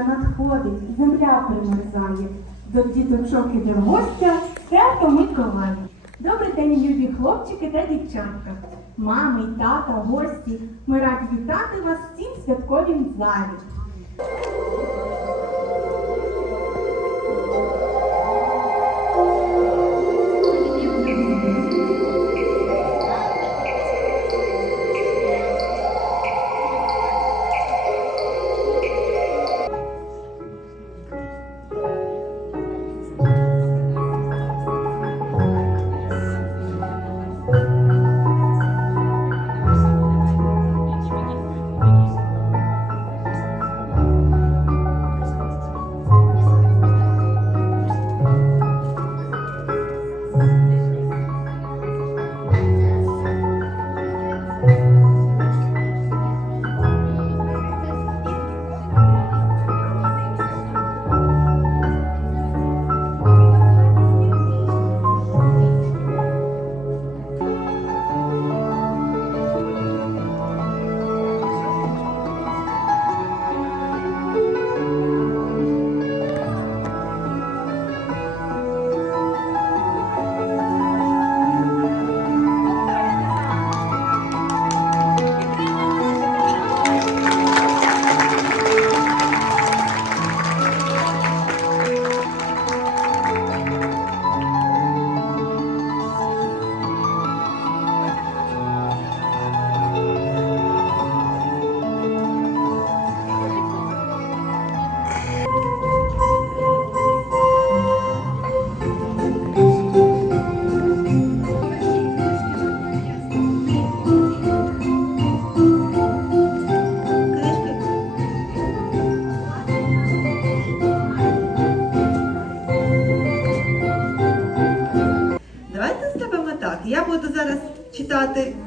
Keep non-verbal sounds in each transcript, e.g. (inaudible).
зимонька надходить, земля примерзає, до діточок іде гостя свято Миколая. Добрий день, любі хлопчики та дівчатка. Мами тата, гості, ми раді вітати вас в цім святковім залі. Давайте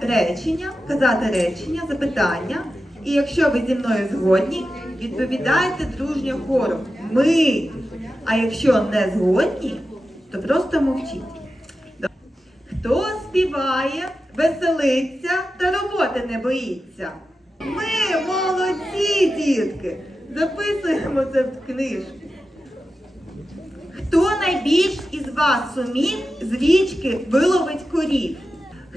речення, казати речення, запитання. І якщо ви зі мною згодні, відповідаєте дружньо хором Ми. А якщо не згодні, то просто мовчіть. Хто співає, веселиться та роботи не боїться? Ми молодці, дітки! Записуємо це в книжку. Хто найбільш із вас сумів з річки виловить корів?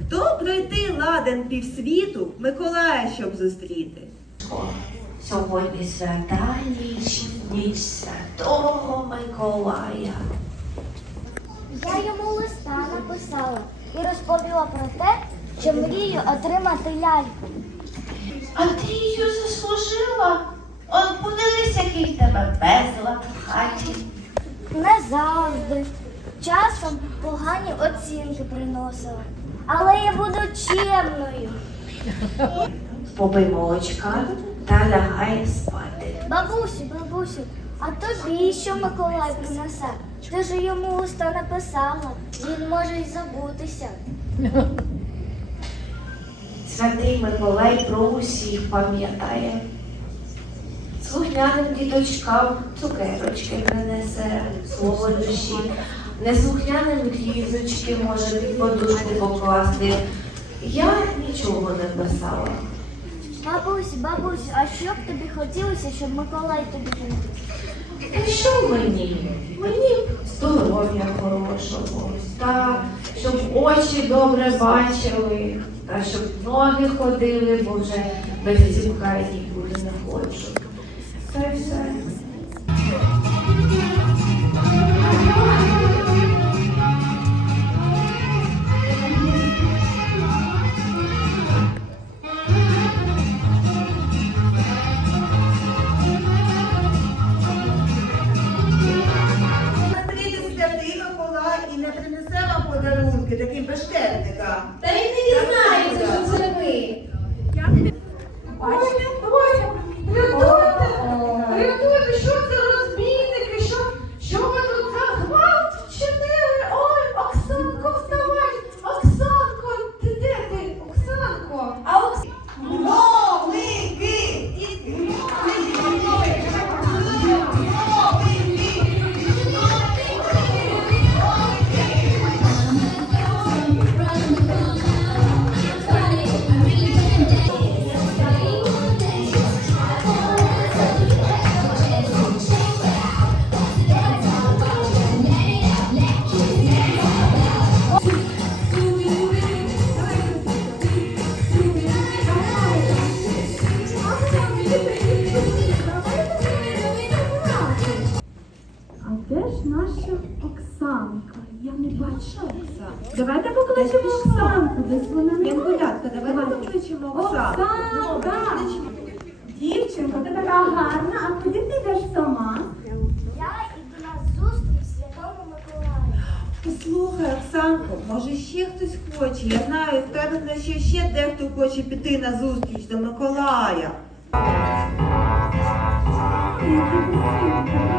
Хто пройти ладен півсвіту Миколая, щоб зустріти? Сьогодні свята ніч, ніч святого Миколая. Я йому листа написала і розповіла про те, що мрію отримати ляльку. А ти її заслужила? Он подивись, який в тебе безлад в хаті. Не завжди. Часом погані оцінки приносила. Але я буду чемною. Попий молочка та лягай спати. Бабусю, бабусю, а тобі що Миколай принесе? Ти ж йому листа написала, він може й забутися. Святий Миколай про усіх пам'ятає. Слухняним діточкам цукерочки принесе слово душі. Неслухняним різочки може під подушку покласти. Я нічого не писала. Бабусю, бабусю, а що б тобі хотілося, щоб Миколай тобі приніс? Та що мені? Мені здоров'я хорошого, та щоб очі добре бачили, та щоб ноги ходили, бо вже без зібка нікуди не хочу. Та й все. Куди слонами? Янголятка, давайте покличемо Оксану. Оксана, так. Дівчинко, ти така гарна, а куди ти йдеш сама? Я йду на зустріч Святому Миколаю. Послухай, Оксанко, може ще хтось хоче. Я знаю, впевнена, що ще дехто хоче піти на зустріч до Миколая. Завжди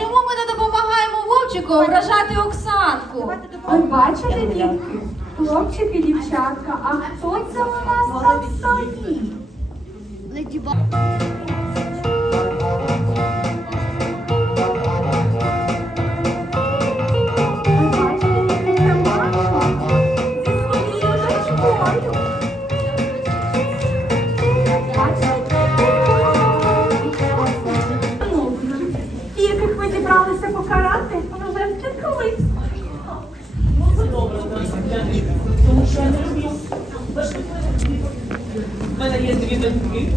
чому ми не допомагаємо Вовчику ображати Оксанку? Ви бачите, дітки? Хлопчики, дівчатка, а хто це у нас там стоїть? У мене є дві доньки.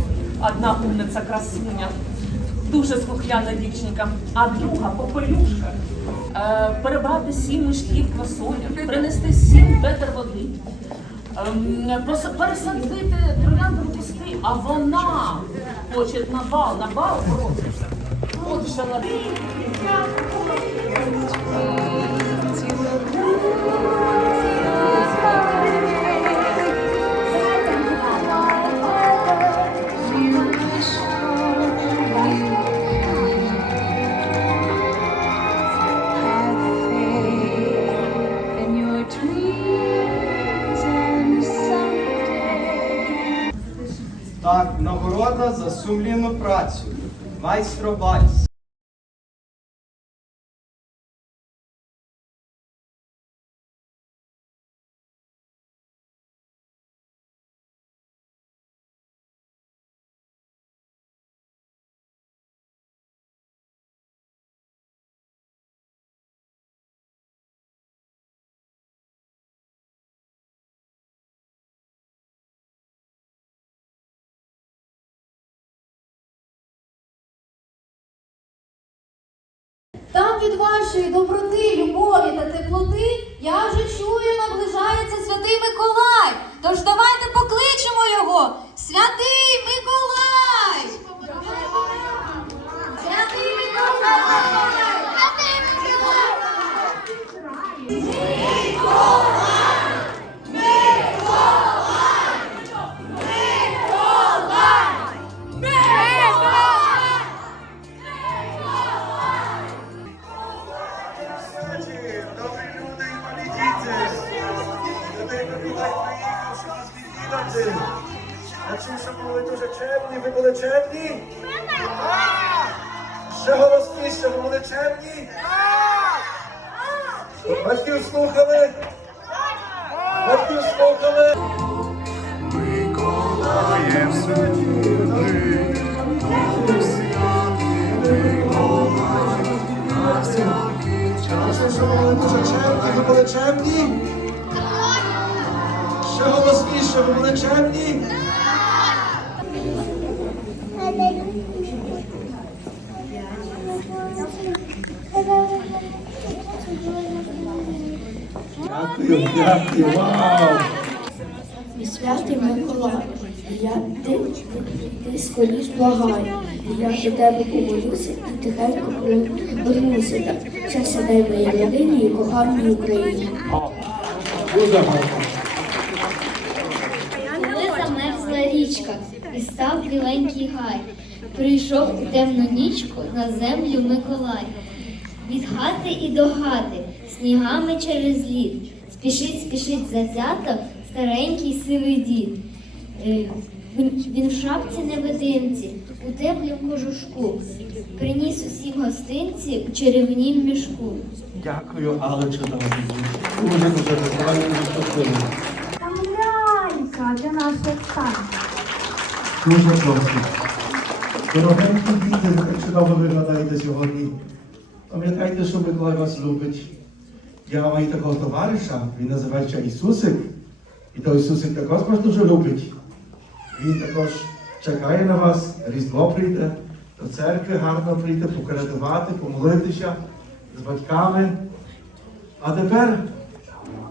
Одна умниця красуня, дуже слухляна дівчинка, а друга попелюшка. Е, перебрати сім мішків квасоля, принести сім ведер води, ем, пересадити троянду кусти, а вона хоче на бал, на бал проситься. От шалати. сумлінну працю. Майстро Від вашої доброти, любові та теплоти я вже чую, наближається святий Миколай. Тож давайте покличемо його. Святий Миколай! Святий Миколай! Добрі Слухали? Миколаєм чемні. Ви були чемні? Ще голосніше, ви були чемні? Дякую, дякую, вау! І святий Миколай, я ти, ти, скоріш благаю, і я до тебе помолюся і тихенько повернуся. Щастя дай моїй родині і коханій Україні. Дуже гарно. Коли замерзла річка і став біленький гай, прийшов у темну нічку на землю Миколай. Від хати і до хати, снігами через лід, спішить, спішить завзято старенький сивий дід. Е, Він, в шапці невидимці, у теплім кожушку, приніс усім гостинці у черевнім мішку. Дякую, але чудово. Дуже дуже. Там лялька для наших Оксани. Дуже просто. Дорогенькі діти, ви так чудово виглядаєте сьогодні. Пам'ятайте, що Миколай вас любить. Я маю такого товариша, він називається Ісусик. І той Ісусик також вас дуже любить. Він також чекає на вас, Різдво прийде, до церкви гарно прийде, поколядувати, помолитися. з батьками. А тепер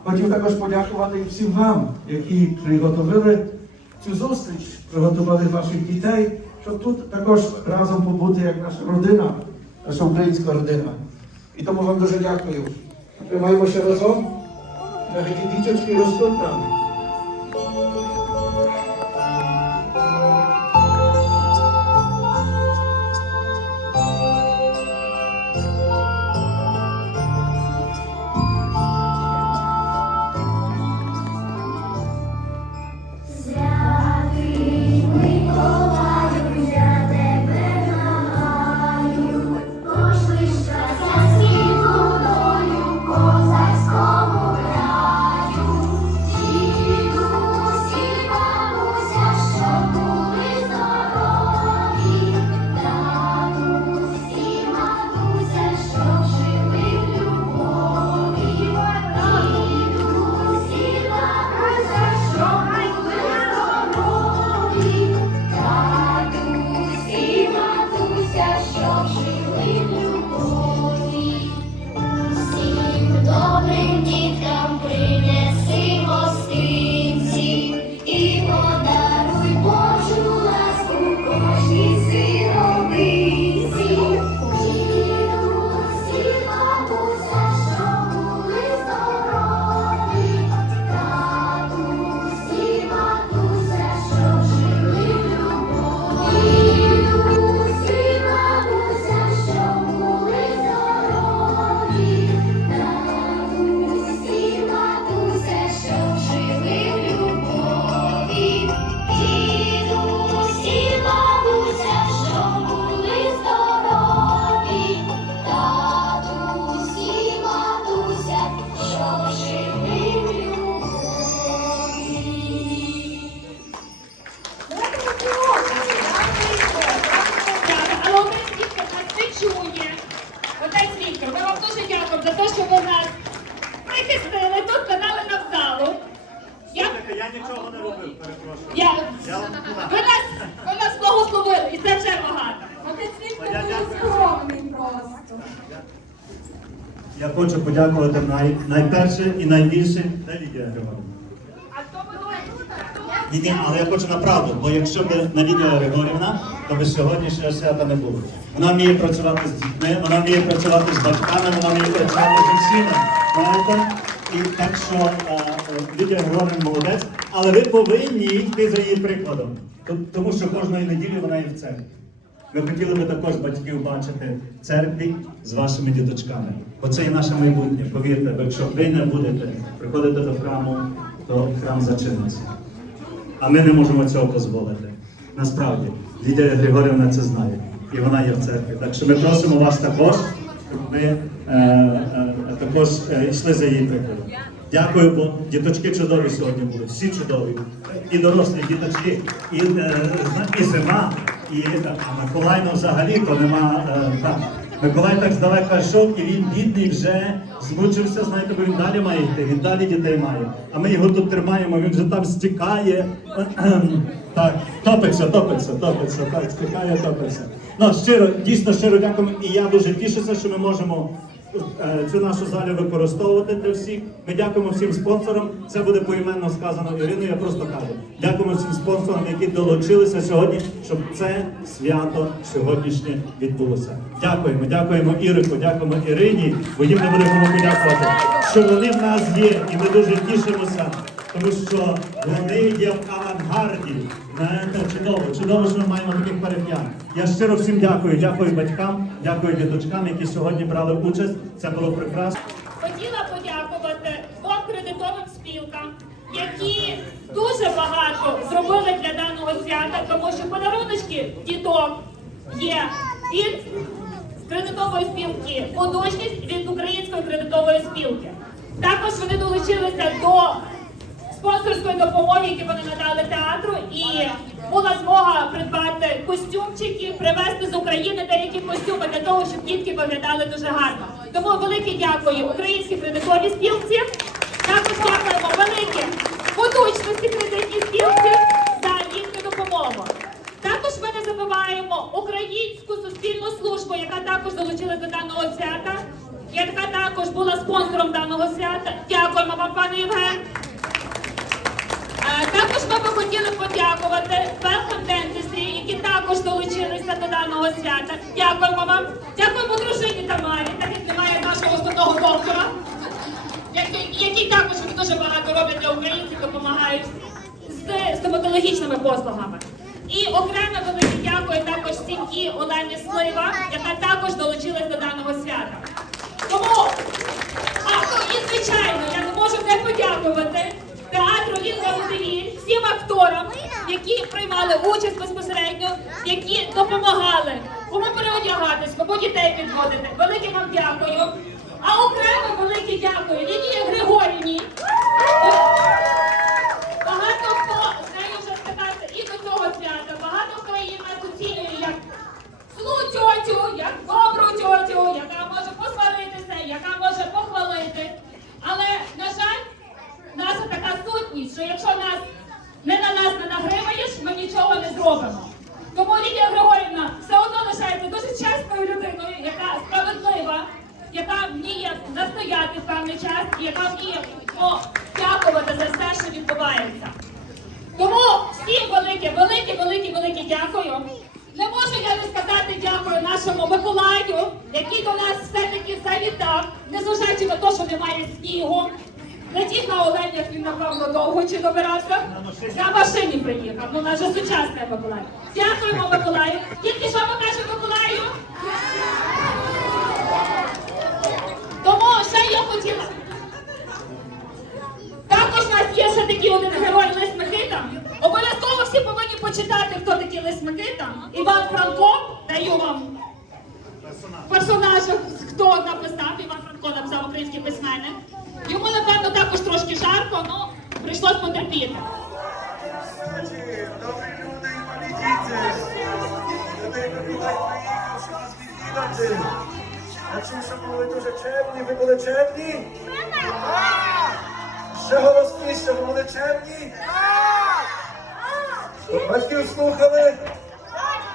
хотів також подякувати всім вам, які приготовили цю зустріч, приготували ваших дітей, щоб тут також разом побути як наша родина, наша українська родина. І тому вам дуже дякую. Prema i mośle rodzą, na chyti dzieciączki rozkotnamy. Хочу подякувати най, найперше і найбільше Лідія Григорівна. Ні, ні, але я хочу направду, бо якщо б не Лідія Григорівна, то би сьогоднішнього свята не було. Вона вміє працювати з дітьми, вона вміє працювати з батьками, вона вміє працювати з усіма. Знаєте? І так що е, е, Лідія Григорівна молодець, але ви повинні йти за її прикладом. Тому що кожної неділі вона є в церкві. Ми хотіли би також батьків бачити в церкві з вашими діточками. Бо це і наше майбутнє. Повірте, бо якщо ви не будете приходити до храму, то храм зачиниться. А ми не можемо цього дозволити. Насправді, Лідія Григорівна це знає, і вона є в церкві. Так що ми просимо вас також, щоб ви е, е, також е, йшли за її прикладом. Дякую, бо діточки чудові сьогодні були, всі чудові. І дорослі діточки, і, е, і зима, і е, а Миколай ну, взагалі то нема. Е, так. Миколай так здалека йшов, і він бідний вже змучився, знаєте, бо він далі має йти, він далі дітей має. А ми його тут тримаємо, він вже там стікає. (clears throat) Так, топиться, топиться, топиться, так, стікає, топиться. Ну, щиро, дійсно щиро дякуємо. І я дуже тішуся, що ми можемо е, цю нашу залю використовувати для всіх. Ми дякуємо всім спонсорам. Це буде поіменно сказано Іриною, я просто кажу. Дякуємо всім спонсорам, які долучилися сьогодні, щоб це свято сьогоднішнє відбулося. Дякуємо, дякуємо Ірику, дякуємо Ірині, бо їм не буде кому подякувати, що вони в нас є, і ми дуже тішимося. Тому що вони є в авангарді. Знаєте, чудово, чудово, що ми маємо таких париф'ян. Я щиро всім дякую. Дякую батькам, дякую діточкам, які сьогодні брали участь. Це було прекрасно. Хотіла подякувати двом кредитовим спілкам, які дуже багато зробили для даного свята, тому що подаруночки діток є від кредитової спілки «Подушність» від Української кредитової спілки. Також вони долучилися до допомоги, які вони надали театру, і була змога придбати костюмчики, привезти з України деякі костюми для того, щоб дітки виглядали дуже гарно. Тому велике дякую українській кредитовій спілці. Також дякуємо велике поточності кредитній спілці за їхню допомогу. Також ми не забуваємо українську суспільну службу, яка також долучилась до даного свята. яка також була спонсором даного свята. Дякуємо вам, пане Євген. Ми би хотіли подякувати Dentistry, які також долучилися до даного свята. Дякуємо вам. Дякуємо дружині Тамарі, так як немає нашого основного доктора, який також дуже багато роблять для українців, допомагають з стоматологічними послугами. І окремо велике дякую також сім'ї Олени Слива, яка також долучилась до даного свята. Тому, а, ну, і звичайно, я не можу не подякувати театру він Мотивіль, всім акторам, які приймали участь безпосередньо, які допомагали, кому переодягатись, кому дітей підводити. Велике вам дякую. А окремо велике дякую Лілії Григорівні. Багато хто з нею вже сказався і до цього свята, багато хто її нас оцінює як злу тьотю, як добру тьотю, яка може посваритися, яка може похвалити. Але, на жаль, наша така сутність, що якщо нас не на нас не нагримаєш, ми нічого не зробимо. Тому Лідія Григорівна все одно лишається дуже чесною людиною, яка справедлива, яка вміє настояти в певний і яка вміє подякувати за все, що відбувається. Тому всім велике, велике, велике, велике дякую. Не можу я не сказати дякую нашому Миколаю, який до нас все-таки завітав, незважаючи на те, що немає снігу. Летів на оленях він, напевно, довго чи добирався. На машині приїхав. Ну, наш же сучасний Миколай. Дякуємо, Миколаю. Тільки що ми кажемо Миколаю? Тому ще я хотіла. Є ще такий один герой Лис Микита. Обов'язково всі повинні почитати, хто такий Лис Микита. Іван Франко, даю вам персонажа, хто написав. Іван Франко написав український письменник. Йому, напевно, також трошки жарко, але прийшлось потерпіти. Я чув, що були дуже чемні. Ви були чемні? Ще голосніше, були? Батьків слухали?